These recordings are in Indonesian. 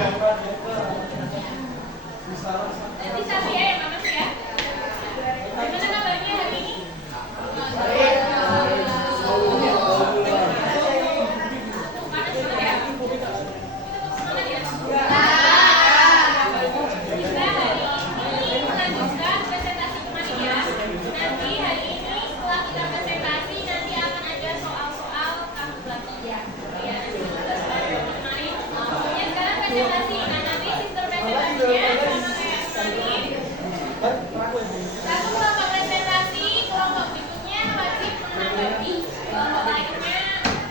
Nanti sapi ya yang mana sih ya? Gimana kabarnya hari ini? Panas banget ya? Kita mau kemana dia? Kita hari ini melanjutkan presentasi kemarin ya. Nanti hari ini setelah kita presentasi nanti akan ada soal-soal kalkulasi ya. Ya nanti kita bahas kemarin. Pokoknya sekarang presentasi. Nah nanti sistem presentasinya sama kayak tadi. Satu kelompok presentasi, kelompok berikutnya wajib menanggapi, kelompok lainnya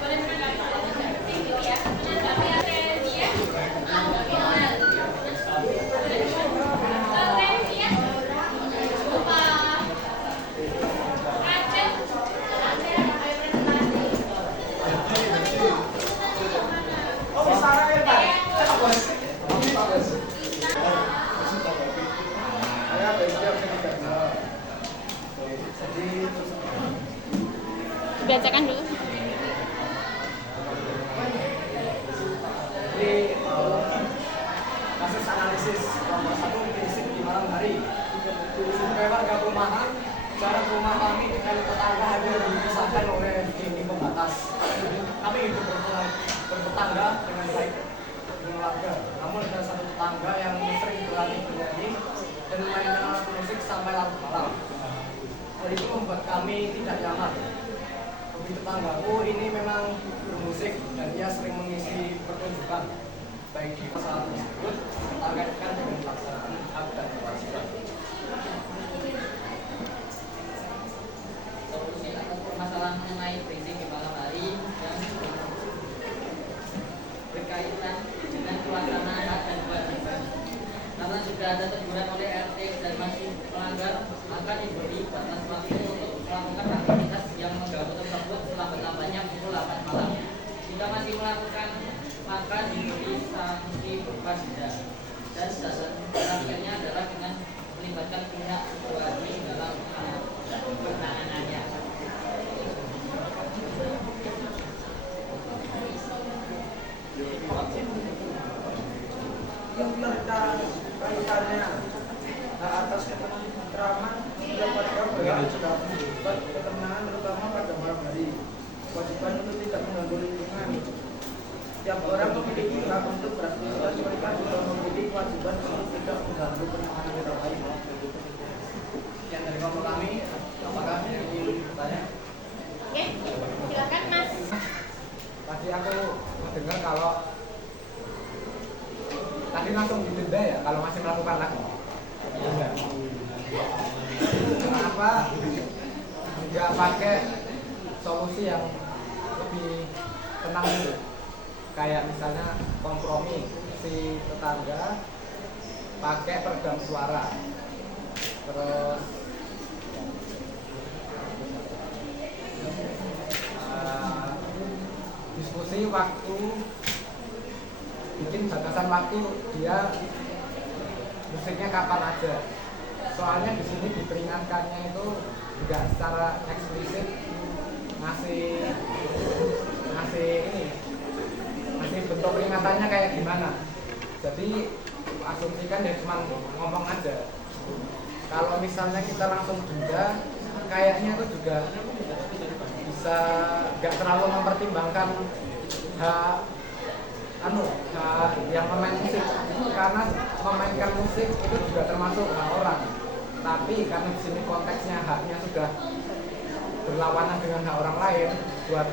boleh menanggapi kalau tidak penting gitu ya. Menanggapi referensinya, menanggapi oral. Referensinya berupa kajet, bacakan dulu. Kasus analisis nomor 1 fisik di malam hari. Sebagai warga perumahan, jarak rumah kami dengan tetangga hanya dipisahkan oleh dinding pembatas. Kami hidup bertetangga dengan baik dengan warga. Namun ada satu tetangga yang sering berani bernyanyi dan memainkan alat musik sampai larut malam. Hal itu membuat kami tidak nyaman. Hobi tetanggaku ini memang bermusik dan ia sering mengisi pertunjukan baik di masalah tersebut terkaitkan dengan pelaksanaan hak dan kewajiban. Solusi atau permasalahan mengenai berisik di malam hari yang berkaitan dengan pelaksanaan hak dan kewajiban. Karena sudah ada teguran oleh RT dan masih melanggar, maka diberi batas waktu untuk melakukan aktivitas yang mengganggu tersebut selambat-lambatnya pukul 8 malam. Jika masih melakukan, maka diberi sanksi berupa denda. Dan terakhirnya adalah dengan melibatkan pihak wajib dalam penanganannya. Yang tentang kaitannya atas ketentraman setiap warga berhak mendapat ketenangan terutama pada malam hari. Kewajiban untuk tidak mengganggu lingkungan. Setiap orang memiliki hak untuk beraktivitas, mereka juga memiliki kewajiban untuk tidak mengganggu kenyamanan orang lain. Yang dari kelompok kami, apakah ingin bertanya? Oke, silakan Mas. Tadi aku mendengar kalau tadi langsung didenda ya kalau masih melakukan lagi. Kenapa nggak pakai solusi yang lebih tenang dulu? Kayak misalnya kompromi si tetangga pakai peredam suara, terus diskusi waktu, bikin batasan waktu dia musiknya kapan aja. Soalnya di sini diperingatkannya itu nggak secara eksplisit ngasih bentuk peringatannya kayak gimana. Jadi asumsikan dia cuma ngomong aja. Kalau misalnya kita langsung denda, kayaknya itu juga bisa nggak terlalu mempertimbangkan hak yang memain musik, karena memainkan musik itu juga termasuk hak orang. Tapi karena di sini konteksnya haknya sudah berlawanan dengan hak orang lain buat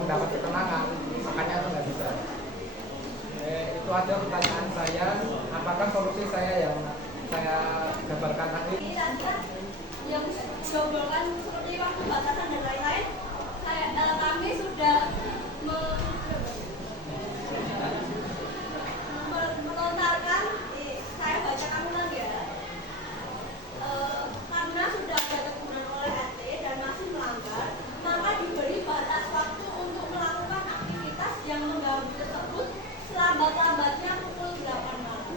mendapat ketenangan, makanya itu nggak bisa. Itu aja pertanyaan saya. Apakah solusi saya yang saya gambarkan tadi? Yang diobrolkan seperti waktu batasan dan lain-lain, kami sudah melontarkan, saya bacakan ulang ya, karena sudah ada teguran oleh RT dan masih melanggar, maka diberi batas waktu untuk melakukan aktivitas yang mengganggu tersebut selambat-lambatnya pukul 8 malam.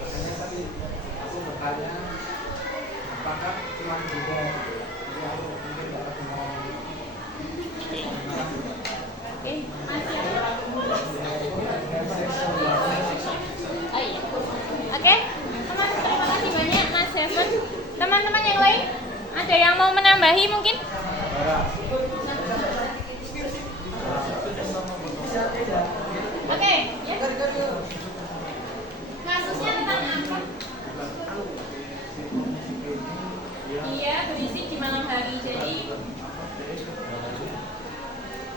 Makanya tadi aku bertanya apakah cuma juga, jadi aku mungkin dapat ngomong. ditambahi mungkin? Oke, ya. Kasusnya tentang apa? Iya, berisik di malam hari. Jadi,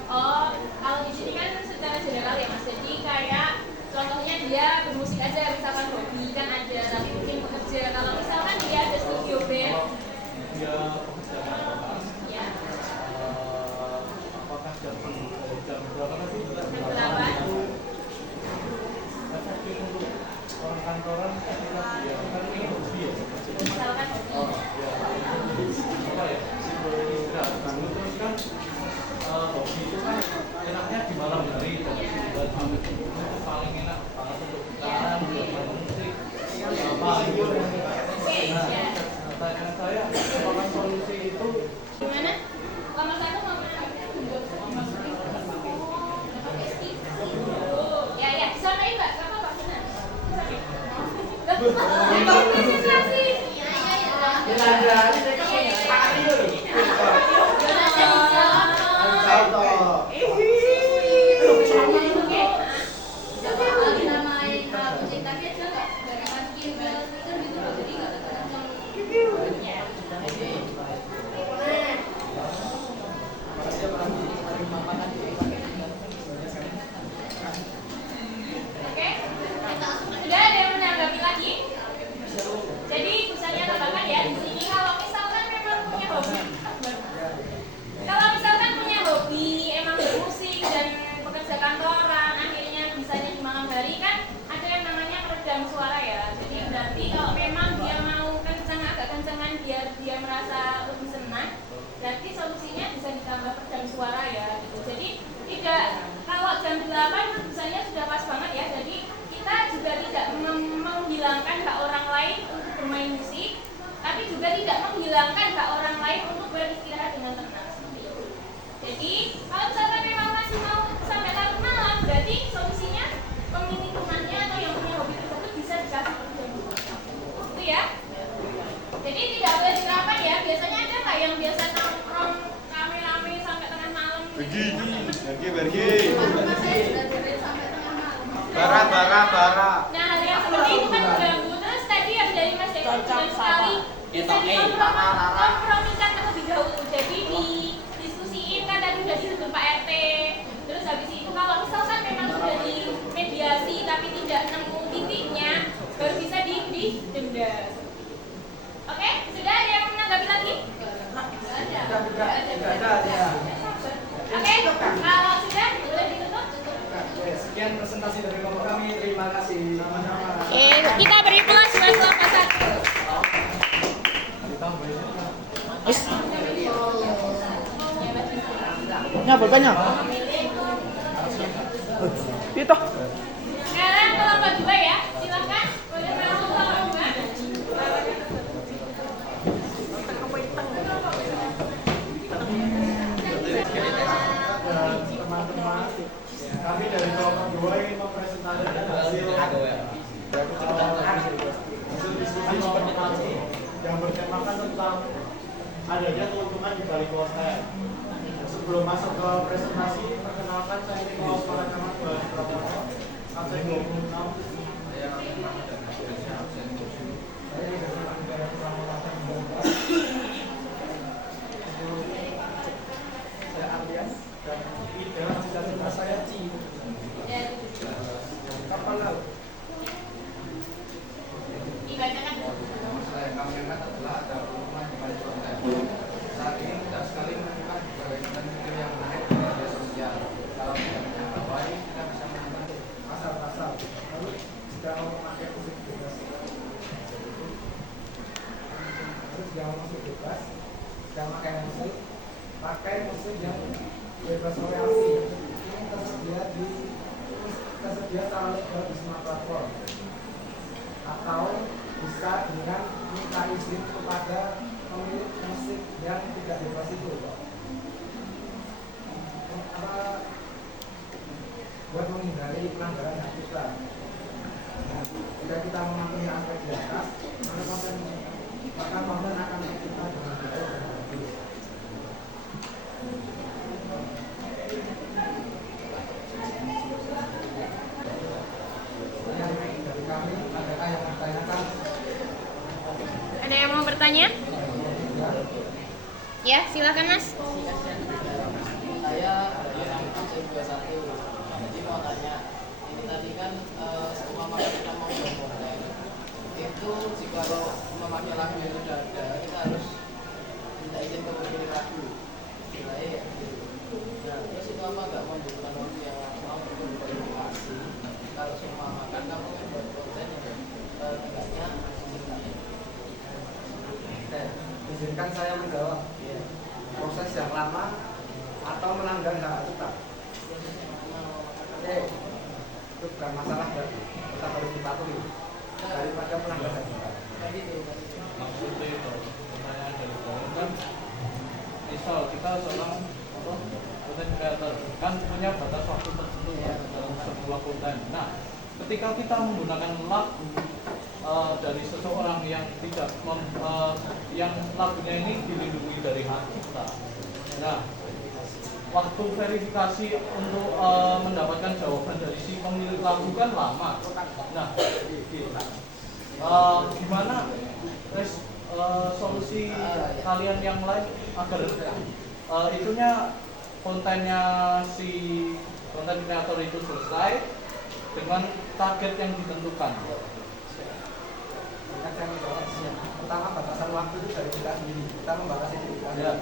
kalau di sini kan secara general ya Mas. Jadi kayak contohnya dia bermusik aja, misalkan hobi kan ada, tapi mungkin bekerja. Kalau misalkan dia ada studio band, ya. Jam berapa? Orang kantoran ketika dia kan ini hobi ya, Misalkan hobi. apa ya, simbol gerakan terus kan hobi itu kan enaknya di malam hari dan sampai subuh itu paling enak banget untuk kita buat musik apa gitu. Oke, ya. Pertanyaan saya, apakah solusi itu Gimana? Nomor 1 mau mana? Ya, ya, disampaikan Mbak, apa Pak? Benar. Presentasi. Iya, iya, Oke, sudah ada yang menanggapi lagi? Jadi misalnya tambahkan ya di sini kalau misalkan memang punya hobi, kalau misalkan punya hobi emang bermusik dan pekerja kantoran, akhirnya bisanya di malam hari kan ada yang namanya peredam suara ya. Jadi berarti kalau memang dia mau kencang agak kencangan biar dia merasa lebih senang, berarti solusinya bisa ditambah peredam suara ya. Gitu. Jadi tidak kalau jam 8 bisanya sudah pas banget ya. Jadi kita juga tidak menghilangkan hak orang lain untuk bermain musik, tapi juga tidak menghilangkan hak orang lain untuk beristirahat dengan tenang. Jadi kalau misalkan memang masih mau sampai larut malam, berarti solusinya pemilik rumahnya atau yang punya hobi tersebut bisa dikasih pekerjaan itu ya. Jadi tidak boleh diterapkan ya. Biasanya ada nggak yang biasa nongkrong rame-rame sampai tengah malam? Pergi. Bara. Nah, hal yang seperti itu kan mengganggu. Terus tadi yang dari Mas Eko benar sekali bisa dikompromikan terlebih dahulu. Jadi didiskusiin kan tadi udah disebut Pak RT. Terus habis itu kalau misalkan memang sudah di mediasi tapi tidak nemu titiknya, baru bisa didenda. Oke, sudah ada yang menanggapi lagi? Oke, kalau sudah boleh ditutup. Sekian presentasi dari kelompok kami. Terima kasih. Kita beri kelas buat kelompok 1. Nya pulpennya. Itu. Sekarang kelompok 2 ya, silakan. Boleh masuk kelompok 2. teman-teman, kami dari kelompok 2 ingin mempresentasikan hasil diskusi kelompok kami yang bertemakan tentang adanya keuntungan di balik konten. Sebelum masuk ke presentasi, perkenalkan saya Niko Paranaman Bayu Pramono, absen 26. Saya Alias dan Ida, cita-cita saya Ci. Kapan lalu? Dibacakan. Saya kami angkat adalah ada perubahan di balik konten. Saat ini tidak sekali menemukan berbagai fikir yang menarik di media sosial. Kalau tidak menyangkawai, kita bisa menemukan Asal-asal. Lalu jika mau memakai musik bebas, terus jangan musik bebas, jangan pakai musik yang bebas royalti. Ini tersedia secara legal di semua platform. Atau bisa dengan minta izin kepada pemilik musik yang tidak bebas itu, Pak. Buat menghindari pelanggaran hak cipta. Nah, jika kita memahami aspek di atas, maka konten akan tercipta dengan baik dan bagus. bertanya? Ya, silakan Mas. Saya absen 21. Jadi mau tanya, ini tadi kan seumpama kita mau berkonten itu jika memakai lagu yang sudah ada kita harus minta izin ke pemilik lagu. Istilahnya ya gitu. Nah, terus itu apa nggak membutuhkan waktu yang lama untuk berkomunikasi? Kalau seumpama kan kamu kan buat konten ya, tidaknya Izinkan saya menjawab. Proses yang lama atau melanggar hak cipta. Oke, itu bukan masalah berarti. Kita harus dipatuhi daripada melanggar hak cipta. Maksudnya itu pertanyaan dari kawan kan, misal kita seorang konten creator kan punya batas waktu tertentu dalam sebuah konten. Nah, ketika kita menggunakan lagu dari seseorang yang tidak yang lagunya ini dilindungi dari hak cipta. Nah, waktu verifikasi untuk mendapatkan jawaban dari si pemilik lagu kan lama. Nah, gimana solusi kalian yang lain agar itunya kontennya si konten kreator itu selesai dengan target yang ditentukan? Saya menjawab. Pertama, batasan waktu itu dari kita sendiri. Kita membatasi diri kita. Ya.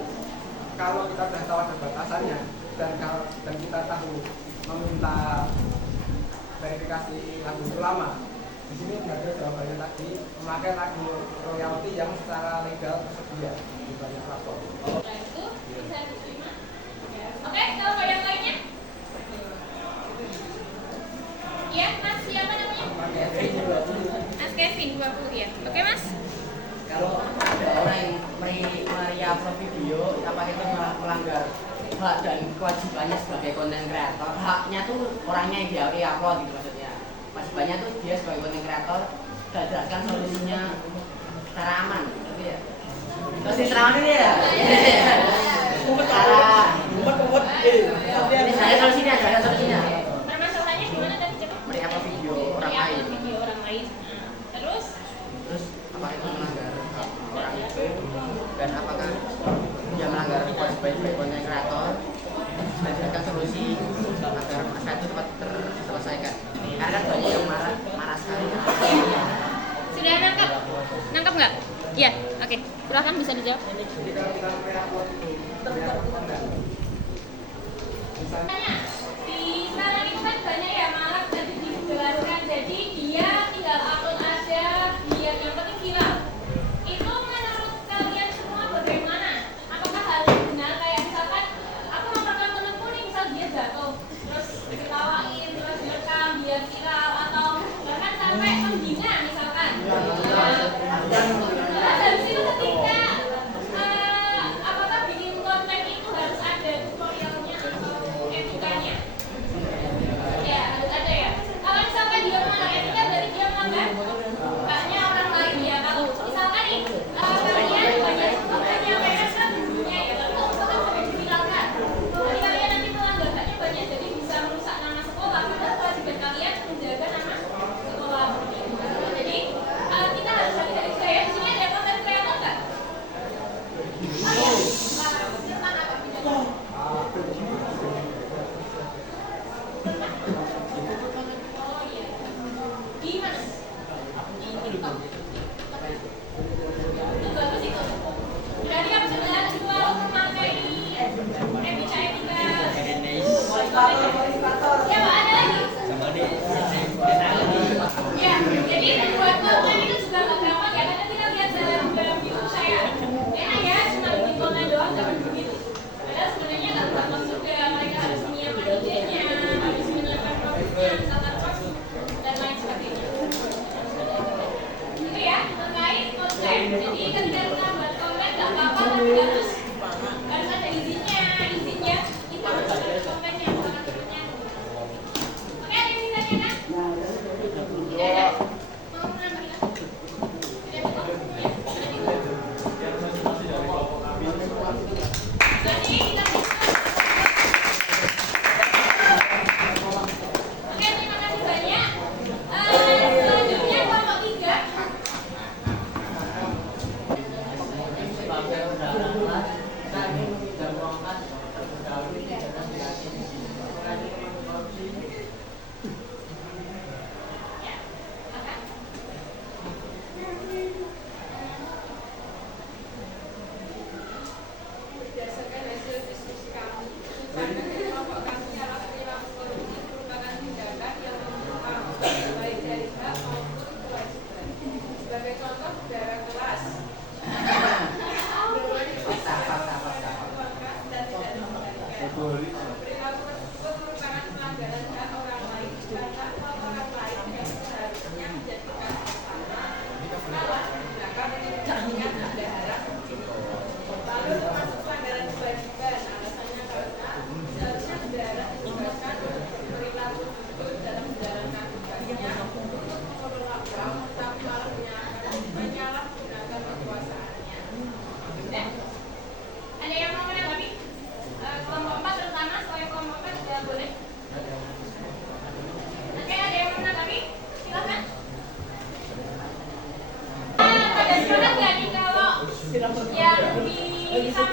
Kalau kita sudah tahu ada batasannya dan kita tahu meminta verifikasi lagu itu lama, di sini ada jawabannya tadi, memakai lagu royalti yang secara legal tersedia di banyak platform. Nah, itu bisa diterima. Oke, kalau ada yang lainnya? Ya, Mas, siapa namanya? Mas Kevin, 20 ya. Oke, Mas. Kalau ada orang yang upload video apa itu melanggar hak dan kewajibannya sebagai konten kreator, haknya tuh orangnya yang dia upload gitu maksudnya, kewajibannya tuh dia sebagai konten kreator sudah jelaskan solusinya secara aman gitu ya. Terus secara aman ini ya cara ini saya solusinya, ada solusinya. Permasalahannya gimana tadi coba? Upload video orang lain. Video orang lain. Nah, terus Apa itu melanggar hak orang itu dan apakah dia melanggar kewajiban sebagai konten kreator, menjadikan solusi agar masalah itu cepat terselesaikan. Karena kan banyak yang marah sekali. sudah nangkap? Nangkap nggak? Iya, oke. Silakan bisa dijawab. Jadi kalau kita re-upload itu, Tanya, di sana itu kan banyak ya malah tadi dijelaskan. Jadi dia tinggal upload aja, biar yang penting viral. Itu menurut kalian semua bagaimana? Apakah hal yang benar? Kayak misalkan aku merekam temenku nih, misal dia jatuh, terus diketawain, terus direkam biar viral, atau bahkan sampai menghina misalkan. Terus habis itu ketika apakah bikin konten itu harus ada tutorialnya atau etikanya? Ya, harus ada ya. Kalau misalkan dia melanggar etika, berarti dia melanggar haknya orang lain ya. Kalau misalkan nih, kalian banyak konten yang mereka kan dunia ya, tapi kalau misalkan sampai diviralkan, jadi kalian nanti melanggar haknya banyak, jadi bisa merusak nama sekolah. Padahal kewajiban kalian menjaga nama sekolah. Jadi kita harus hati-hati juga ya. Di sini ada konten kreator nggak? Oh iya. Silakan apa bidangnya? Oh iya. Di mana? Di TikTok. Itu bagus itu. Jadi yang sudah jual memakai etika. Ya, Pak, ada lagi? Ya, jadi membuat konten itu juga nggak gampang ya. Karena kita lihat dalam YouTube saya, enak ya, cuma bikin konten doang tapi begitu. Padahal sebenarnya nggak gampang juga. Mereka harus menyiapkan idenya, harus menyiapkan produknya, misalkan post dan lain sebagainya. Itu ya terkait konten. Jadi ketika kita buat konten nggak apa-apa, tapi harus ada izinnya. Izinnya kita harus ada kontennya, misalkan temennya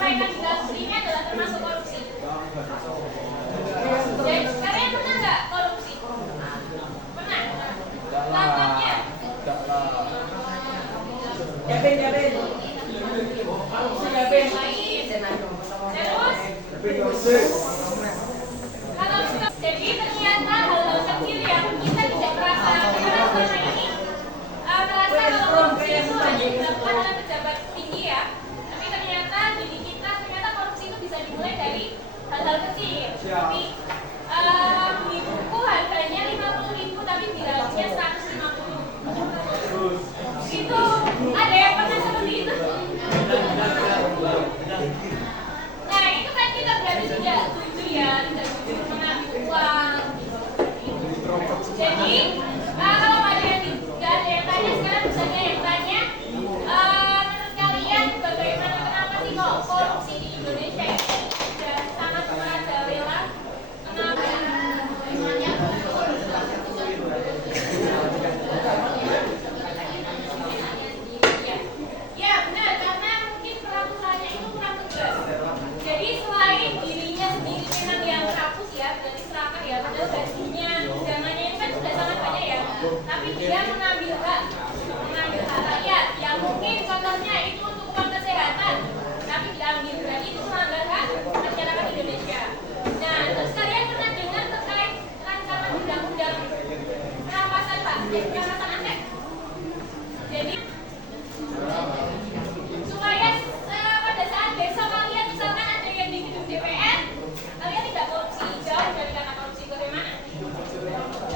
sampaikan di kasus ini adalah termasuk korupsi. Jadi, kalian pernah nggak korupsi? Pernah? Contohnya? Kevin. Terus, kalau jadi ternyata hal-hal kecil yang kita tidak merasa karena selama ini merasa kalau korupsi itu hanya dilakukan oleh pejabat tinggi ya, tapi ternyata diri kita ternyata korupsi itu bisa dimulai dari hal-hal kecil. Seperti di buku harganya 50.000 tapi bilangnya 150. Itu ada yang pernah seperti itu? Nah itu kan kita berarti tidak jujur ya, tidak jujur mengambil uang. Jadi kalau ada yang nggak ada yang tanya, sekarang misalnya yang tanya, menurut kalian bagaimana, kenapa sih kok korupsi di Indonesia ini sudah sangat merajalela? Kenapa? Ya benar, karena mungkin peraturannya itu kurang tegas. Jadi selain dirinya sendiri memang yang hapus ya, berarti serakah ya, padahal gajinya, tunjangannya itu kan sudah sangat banyak ya. Tapi dia mengambil hak rakyat, yang mungkin contohnya itu untuk uang kesehatan, tapi diambil, berarti itu melanggar hak masyarakat Indonesia. Nah, terus kalian pernah dengar terkait rancangan undang-undang perampasan perampasan aset? Jadi supaya pada saat besok kalian misalkan ada yang di gedung DPR, kalian tidak korupsi, jauh dari kata korupsi. Bagaimana? Itu benar? Benar.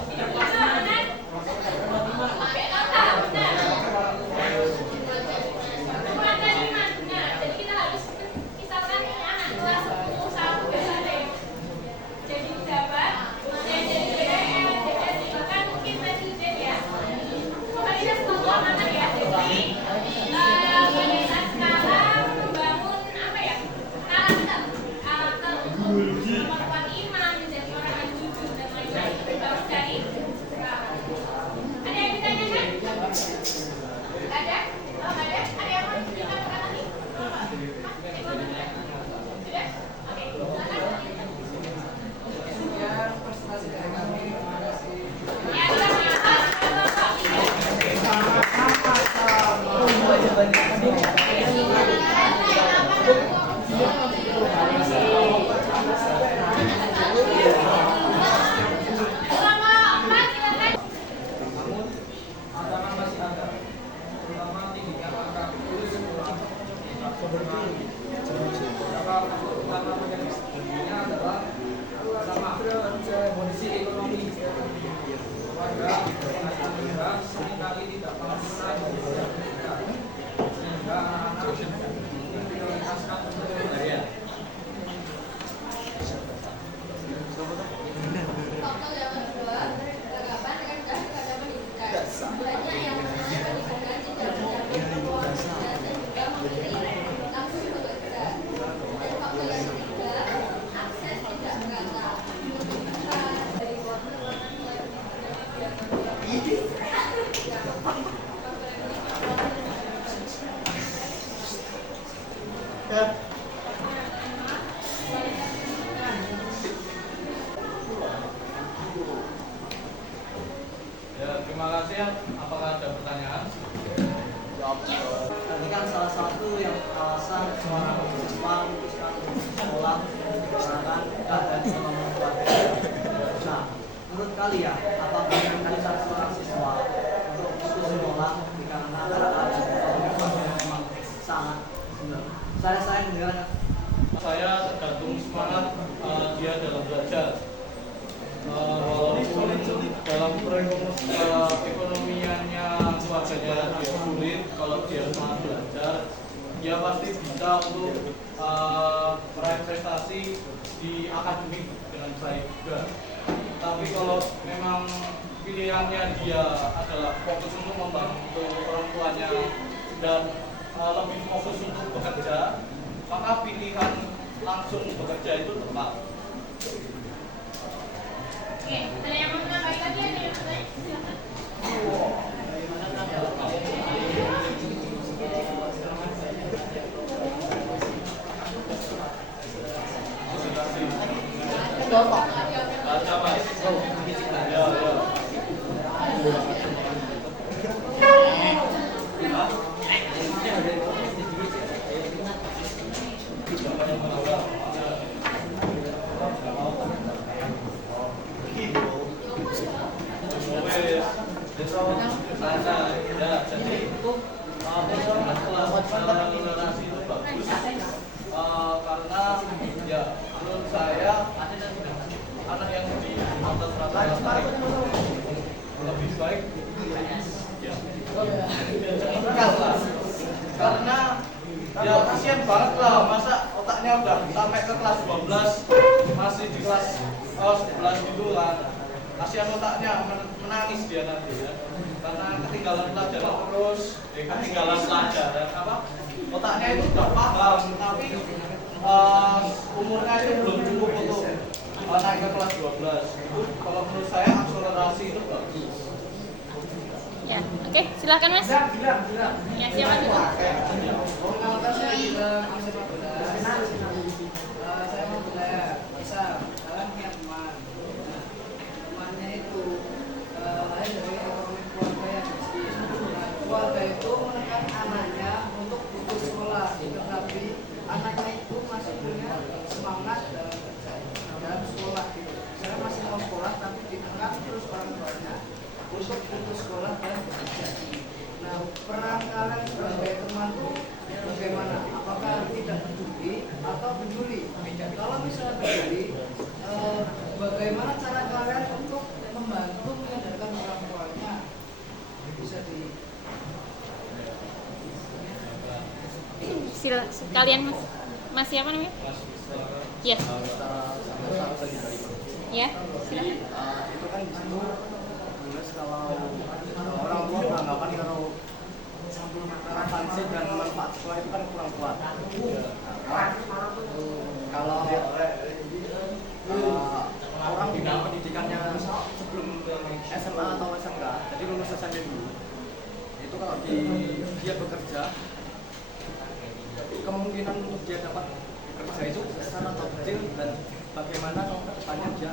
Kurang dari mana? Jadi kita harus misalkan anak kelas 10 satu ada yang jadi pejabat, yang jadi DPR, DPR bahkan mungkin presiden ya. Pokoknya kita semua mana ya? Jadi pada saat sekarang membangun apa ya? Karakter kemampuan iman, menjadi orang yang jujur dan lain-lain itu harus dari sekarang. Ada yang ditanyakan? Ada? Oh, ada? Ada yang mau dikatakan lagi? Sudah? Oke, silakan. Sekian presentasi dari kami. Terima kasih. Ya, silakan. Selama 4 silakan. Namun ancaman masih ada, terutama tingginya angka putus sekolah. Beberapa faktor utama penyebabnya adalah pertama kondisi ekonomi warga penghasilan rendah seringkali tidak mampu menaiki pendidikan, sehingga anak-anak diprioritaskan untuk bekerja. Faktor yang kedua, beranggapan rendah pada pendidikan. Banyak yang menengah pendidikan tidak menjamin bahwa dan juga memilih langsung bekerja. Dan faktor yang ketiga, akses tidak merata. Dari Ya, terima kasih ya. Apakah ada pertanyaan? Ini kan salah satu yang alasan seorang siswa memutuskan untuk sekolah berdasarkan keadaan ekonomi keluarga. Nah, menurut kalian, apakah mentalititas seorang siswa untuk putus sekolah dikarenakan keadaan ekonomi keluarga memang sangat benar? Saya mendengar Saya tergantung semangat dia dalam belajar. Walaupun dalam perekonomiannya keluarganya dia sulit, kalau dia semangat belajar, dia pasti bisa untuk meraih prestasi di akademik dengan baik juga. Tapi kalau memang pilihannya dia adalah fokus untuk membantu orang tuanya dan lebih fokus untuk bekerja, maka pilihan langsung bekerja itu tepat. Oke, ada yang mau menambahkan lagi? Ada yang mau bertanya? Silakan. Baca mas. Ya, ya. Karena ya menurut saya anak yang di atas rata-rata lebih baik ya. Karena ya kasihan banget lah, masa otaknya udah sampai ke kelas 12 masih di kelas 11 gitu kan. Kasihan otaknya, menangis dia nanti ya. Karena ketinggalan pelajaran terus, ketinggalan pelajaran apa? Otaknya itu udah paham, tapi umurnya itu belum cukup untuk naik ke kelas 12. Itu kalau menurut saya akselerasi itu bagus. Ya, oke, silakan Mas. Ya, siapa dulu? Perkenalkan saya Gila Asep Abdullah. Saya mau belajar misal dalam punya teman. Temannya itu lahir dari ekonomi keluarga yang miskin. Nah, keluarga itu menekan anaknya untuk putus sekolah, tetapi anaknya itu masih punya semangat dalam kerja, dalam sekolah gitu. Saya masih mau sekolah tapi ditekan terus orang tuanya untuk putus sekolah dan bekerja. Nah, peran kalian sebagai teman itu bagaimana? Apakah tidak peduli atau peduli? Kalau misalnya peduli, bagaimana cara kalian untuk membantu menyadarkan orang tuanya? Bisa di Kalian Mas siapa namanya? Ya. Ya, silakan. itu kan di situ jelas kalau orang tua beranggapan kalau manfaat dan manfaat sekolah itu kan kurang kuat. Kalau orang dengan pendidikannya sebelum SMA atau SMK, jadi lulus SMP dulu, itu kalau dia bekerja, kemungkinan untuk dia dapat bekerja itu besar atau kecil, dan bagaimana kalau kedepannya dia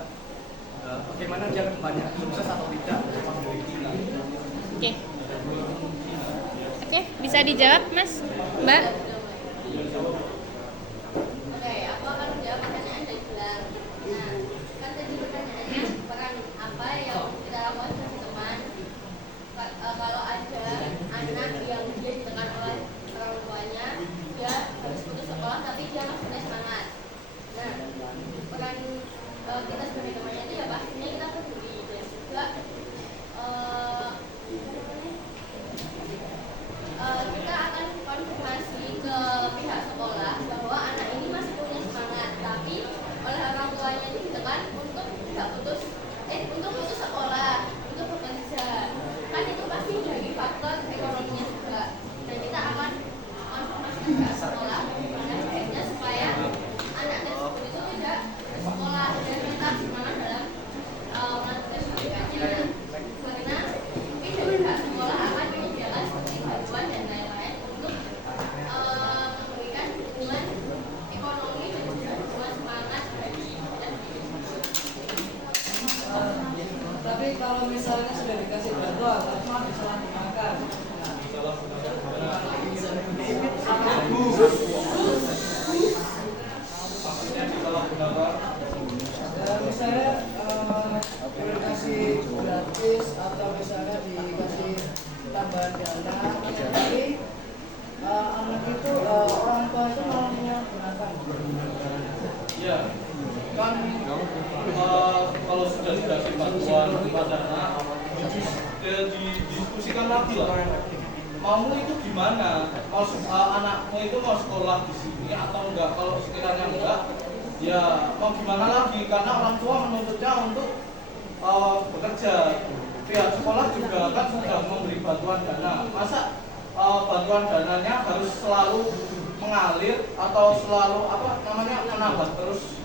bagaimana dia kedepannya sukses atau tidak. Oke. Oke, bisa dijawab Mas, Mbak? Oke, aku akan menjawab pertanyaan dari Gilang. Nah, kan tadi pertanyaannya peran apa yang kita lakukan sebagai teman kalau ada anak yang dia ditekan oleh orang tuanya, dia harus putus sekolah tapi dia masih punya semangat. Nah, peran kita sebagai temannya itu ya pastinya kita peduli dan juga kita akan konfirmasi ke pihak sekolah bahwa anak ini masih punya semangat, tapi oleh orang tuanya ini ditekan untuk tidak untuk putus sekolah, untuk bekerja. Kan itu pasti dari faktor ekonominya juga. Dan kita akan konfirmasi ke pihak sekolah bagaimana baiknya supaya anak tersebut itu tidak sekolah dan tetap semangat dalam melanjutkan pendidikannya. Karena pihak sekolah akan menyediakan seperti bantuan dan lain-lain untuk memberikan dukungan ekonomi dan juga dukungan semangat bagi dan Tapi kalau misalnya sudah dikasih bantuan, tapi malah disalahgunakan. Misalnya dikasih gratis atau misalnya dikasih tambahan dana, tapi anak itu orang tua itu malah menyalahgunakan. Iya, kan kalau sudah dikasih bantuan kepada anak, didiskusikan lagi lah. Maumu itu gimana? Mau anakmu itu mau sekolah di sini atau enggak? Kalau sekiranya enggak, ya mau gimana lagi? Karena orang tua menuntutnya untuk bekerja. Pihak sekolah juga kan sudah memberi bantuan dana. Masa bantuan dananya harus selalu mengalir atau selalu menambah terus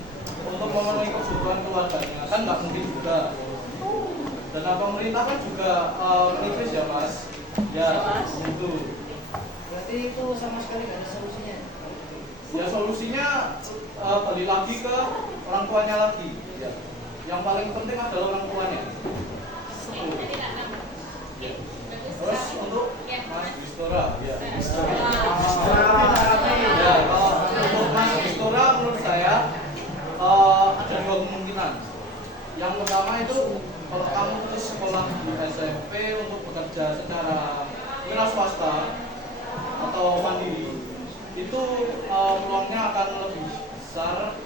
untuk memenuhi kebutuhan keluarganya? Kan nggak mungkin juga. Dana pemerintah kan juga nipis ya Mas. Ya, itu. Berarti itu sama sekali nggak ada solusinya. Ya solusinya balik lagi ke orang tuanya lagi. Ya. Yang paling penting adalah orang tuanya. Nanti tak tambah. Oke, bagus Terus sekali. untuk Ya, Mas Bistora, ya. Nah. Ya, kalau untuk Mas Bistora menurut saya ada dua kemungkinan. Yang pertama itu kalau kamu terus sekolah di SMP untuk bekerja secara wira swasta atau mandiri, itu peluangnya akan lebih besar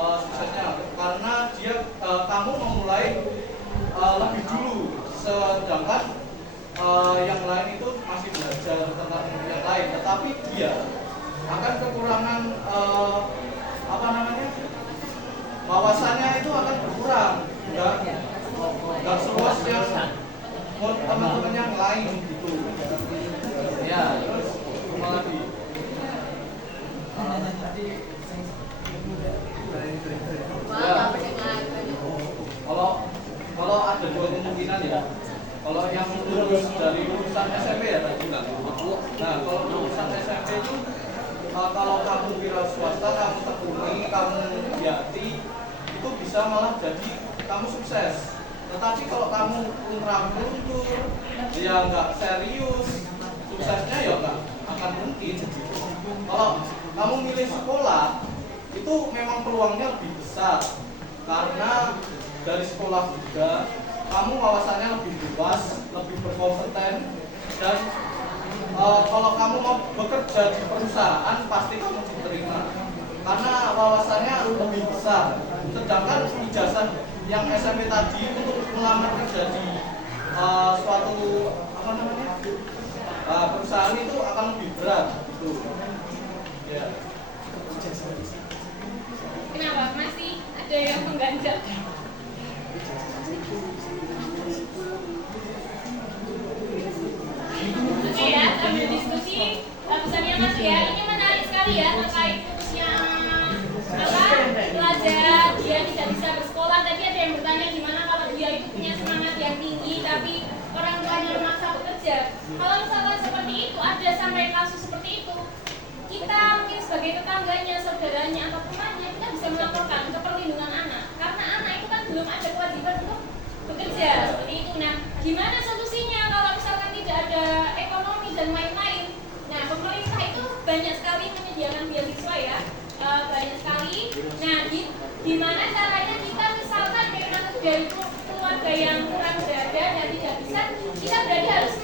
suksesnya karena kamu memulai lebih dulu, sedangkan yang lain itu masih belajar tentang yang lain, tetapi dia akan kekurangan wawasannya itu akan berkurang, nggak seluas yang teman-teman yang lain gitu. Ya, terus apalagi? Ya. Kalau ada dua kemungkinan ya. Kalau yang lulus dari lulusan SMP ya tadi kan. Nah, kalau lulusan SMP itu kalau kamu wira swasta, kamu tekuni, kamu giati, itu bisa malah jadi kamu sukses. Tetapi kalau kamu luntur, ya nggak serius, suksesnya ya nggak akan mungkin. Kalau kamu milih sekolah, itu memang peluangnya lebih besar karena dari sekolah juga kamu wawasannya lebih luas, lebih berkompeten, dan kalau kamu mau bekerja di perusahaan pasti kamu diterima karena wawasannya lebih besar. Sedangkan ijazah yang SMP tadi untuk melamar kerja di suatu perusahaan itu akan lebih berat gitu. Ya. Kenapa? Masih ada yang mengganjal? Oke ya, sambil diskusi pesannya Mas ya. Ini menarik sekali ya terkait putusnya pelajar dia tidak bisa bersekolah. Tadi ada yang bertanya gimana kalau dia itu punya semangat yang tinggi tapi orang tuanya memaksa bekerja. Kalau misalkan seperti itu, ada sampai kasus seperti itu, kita mungkin sebagai tetangganya, saudaranya atau temannya, kita bisa melaporkan ke perlindungan anak karena anak itu kan belum ada kewajiban untuk bekerja seperti itu. Nah, gimana solusinya kalau misalkan tidak ada ekonomi dan lain-lain? Nah, pemerintah itu banyak sekali menyediakan beasiswa ya, banyak sekali. Nah, gimana caranya kita misalkan memang dari keluarga yang kurang berada dan tidak bisa, kita berarti harus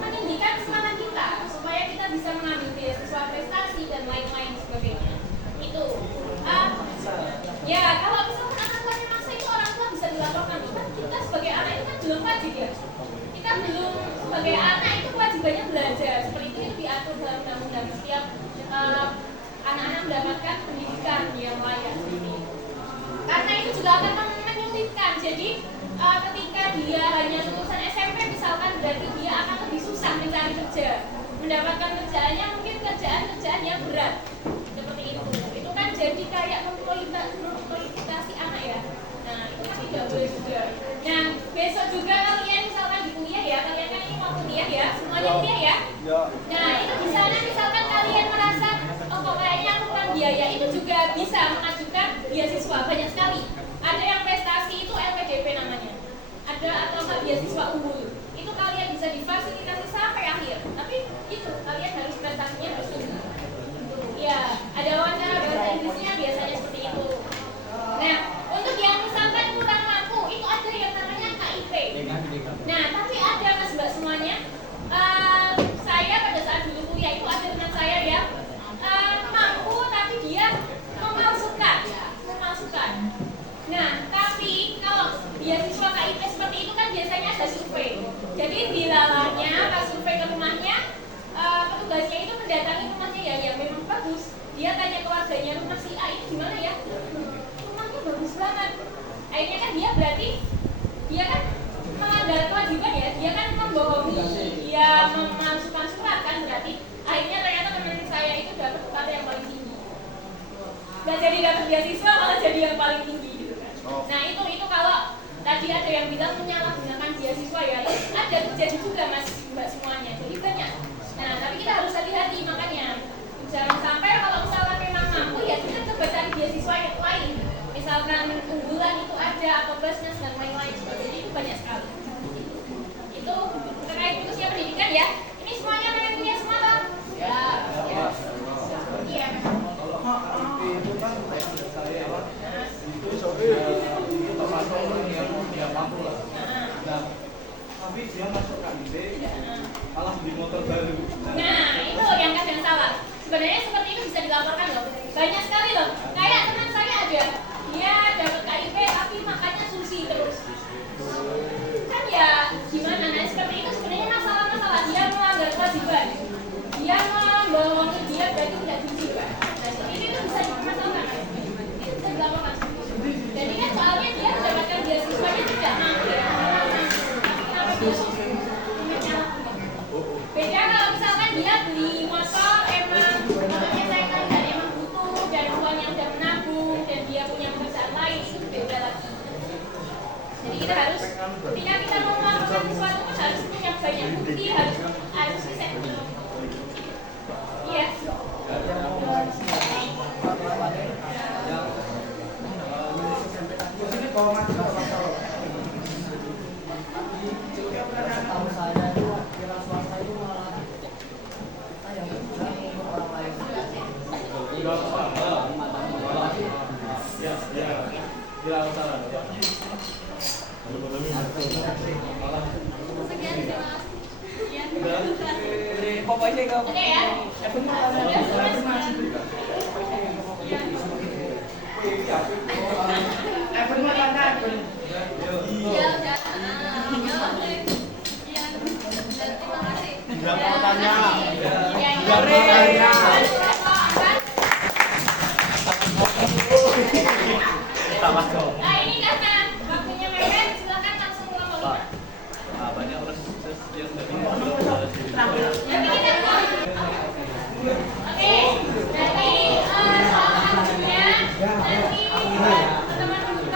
meninggikan semangat kita supaya kita bisa mengambil beasiswa prestasi dan lain-lain sebagainya. Itu ya kalau misalkan anak tuanya maksa itu orang tua bisa dilaporkan. Kan kita sebagai anak itu kan belum wajib ya. Kita belum sebagai anak itu kewajibannya belajar. Seperti itu diatur dalam undang-undang setiap anak-anak mendapatkan pendidikan yang layak. Karena itu juga akan menyulitkan. Jadi ketika dia hanya lulusan SMP misalkan, berarti dia akan lebih susah mencari kerja, mendapatkan kerjaannya mungkin kerjaan yang berat seperti itu. Itu kan jadi kayak mempolitisasi anak ya. Nah itu kan tidak boleh juga. Nah besok juga kalian misalkan di kuliah ya, kalian kan ini mau kuliah ya, semuanya kuliah ya. Nah itu di sana misalkan kalian merasa oh kok kayaknya aku kurang biaya, itu juga bisa mengajukan beasiswa banyak sekali. Ada yang prestasi itu LPDP namanya. Ada atau enggak beasiswa unggul. Itu kalian bisa difasilitasi sampai akhir. Tapi itu kalian harus prestasinya harus unggul. Ya, ada wawancara bahasa Inggrisnya biasanya seperti itu. Nah, untuk yang misalkan kurang mampu, itu ada yang namanya KIP. Nah, tapi ada mas mbak semuanya. Saya pada saat dulu kuliah itu ada teman saya ya mampu tapi dia memalsukan. Nah, tapi kalau beasiswa KIP seperti itu kan biasanya ada survei. Jadi dilalanya pas survei ke rumahnya, petugasnya itu mendatangi rumahnya ya memang bagus. Dia tanya keluarganya rumah si A ini gimana ya? Rumahnya bagus banget. Akhirnya kan dia berarti dia kan melanggar kewajiban ya. Dia kan membohongi, dia memalsukan surat kan berarti. Akhirnya ternyata teman saya itu dapat UKT yang paling tinggi. Gak jadi dapat beasiswa malah jadi yang paling tinggi gitu kan. Nah itu kalau tadi ada yang bilang menyalahgunakan beasiswa ya, ada terjadi juga mas mbak semuanya. Jadi banyak. Nah tapi kita harus hati-hati makanya jangan sampai kalau misalnya misalkan unggulan itu ada atau busnya dan lain-lain sebagainya itu banyak sekali. Itu terkait usia pendidikan ya. Ini semuanya kalian punya semua toh? Ya. Iya. itu kan saya itu itu termasuk orang yang dia mampu lah. Nah, tapi dia masuk KIP malah beli motor baru. Nah, itu yang kadang salah. Sebenarnya seperti itu bisa dilaporkan loh. Banyak sekali loh. Kayak teman saya ada, dia dapat KIP tapi makannya sushi terus. Kan ya gimana? Nah, seperti itu sebenarnya masalah-masalah dia melanggar kewajiban. Dia membohongi dia berarti tidak jujur kan. Nah, seperti itu bisa dipermasalahkan. Itu bisa dilaporkan. Jadi kan soalnya dia mendapatkan beasiswanya tidak mampu ya. Beda kalau misalkan dia beli motor emang namanya saya kan emang butuh dan uangnya udah menabung dan dia punya pekerjaan lain itu beda lagi. Jadi kita harus ketika kita mau melakukan sesuatu pun harus punya banyak bukti, harus riset dulu. Iya. Tahu saya itu kira swasta itu malah kita yang berjuang untuk orang lain. Enggak salah. Ya, tidak salah. Malah Sekian, terima kasih. Iya. Pokoknya kau Oke ya. Iya, udah. tidak mau tanya. Sama kok. Nah ini karena waktunya mepet, silakan langsung ngomong. Banyak orang sukses yang dari Oke, jadi soal selanjutnya nanti teman-teman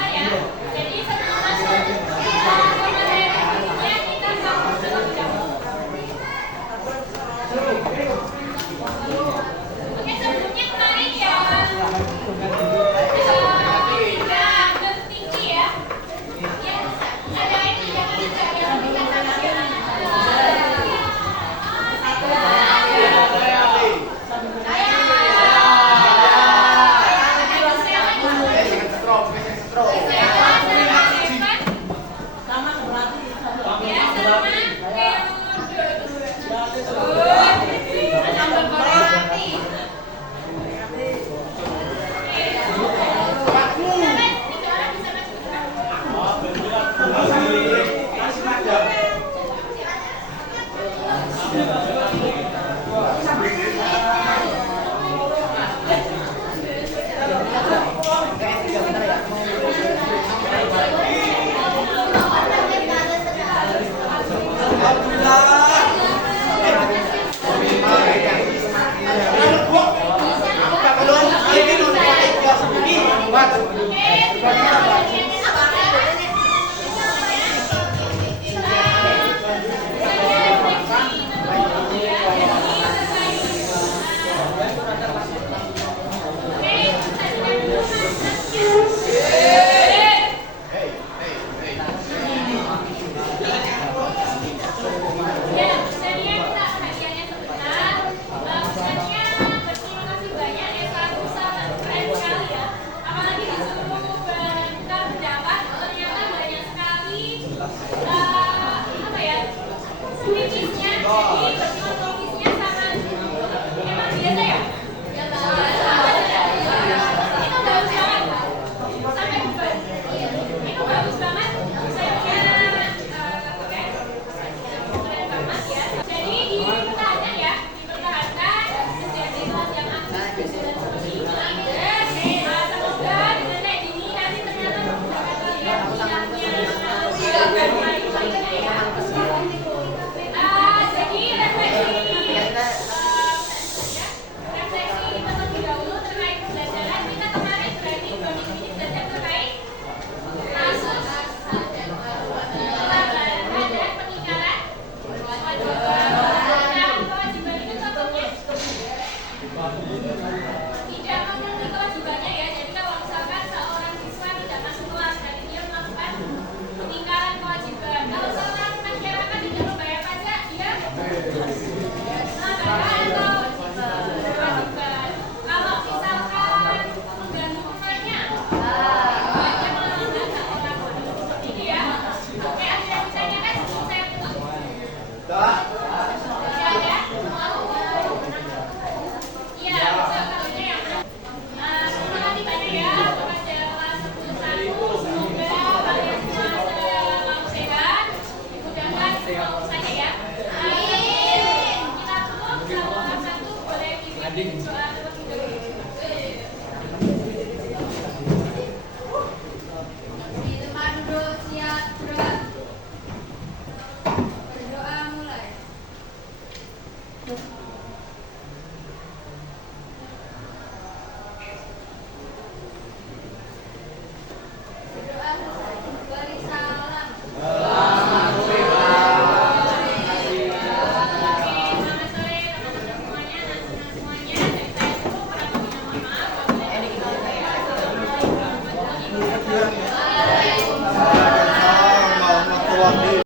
warna-warni